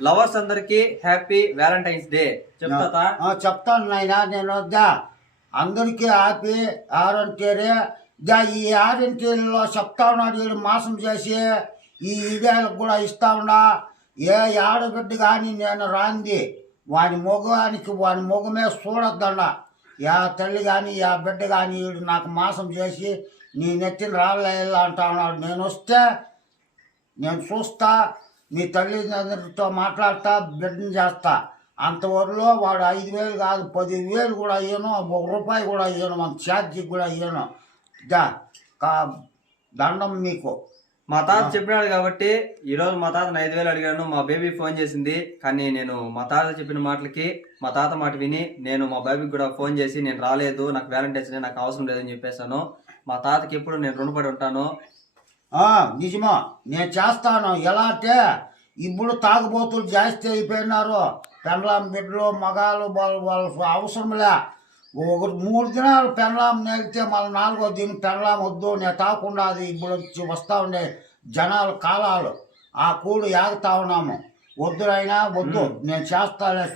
Lovers అందరికి happy Valentine's day చెప్తా. చెప్తాను నాయన, నేను వద్దా అందరికీ హ్యాపీ ఆరంటేరే ఈ ఆరంటీలో చెప్తా ఉన్నాడు. వీళ్ళు మోసం చేసి ఈ ఇదేళ్ళకు కూడా ఇస్తా ఉన్నా. ఏ ఆడబిడ్డ కానీ నేను రాంది వాని మొగమే చూడొద్దన్నా. యా తల్లి కానీ యా బిడ్డ కానీ వీడు నాకు మోసం చేసి నీ నెత్తిన రాళ్ళ అంటా ఉన్నాడు. నేను వస్తే నేను చూస్తా, మీ తల్లిదండ్రులతో మాట్లాడతా, బిడ్డను చేస్తా. అంతవరలో వాడు 5,000 కాదు 10,000 కూడా ఇయ్యను, ₹1 కూడా ఇయ్యను, మన ఛార్జీకి కూడా ఇయ్యను. దండం మీకు. మా తాత చెప్పినాడు కాబట్టి ఈరోజు మా తాతను 5,000 అడిగాను. మా బేబీ ఫోన్ చేసింది, కానీ నేను మా తాత చెప్పిన మాటలకి మా తాత మాట విని నేను మా బేబీకి కూడా ఫోన్ చేసి నేను రాలేదు, నాకు వ్యాలంటైన్స్ డే నాకు అవసరం లేదని చెప్పేశాను. మా తాతకి ఎప్పుడు నేను రుణపడి ఉంటాను. నిజమా, నేను చేస్తాను. ఎలా అంటే ఇప్పుడు తాగుబోతులు జాస్తి అయిపోయినారు. పెండ్లాం బిడ్డలు మగాళ్ళు వాళ్ళ అవసరంలే. 3 దినాలు పెండ్లాం నేగితే మళ్ళీ 4వ దినం పెండ్లాం వద్దు, నేను తాకుండా అది ఇప్పుడు వస్తూ ఉండే జనాలు కాలాలు ఆ కూడు యాగుతా ఉన్నాము. వద్దులైనా వద్దు, నేను చేస్తాను.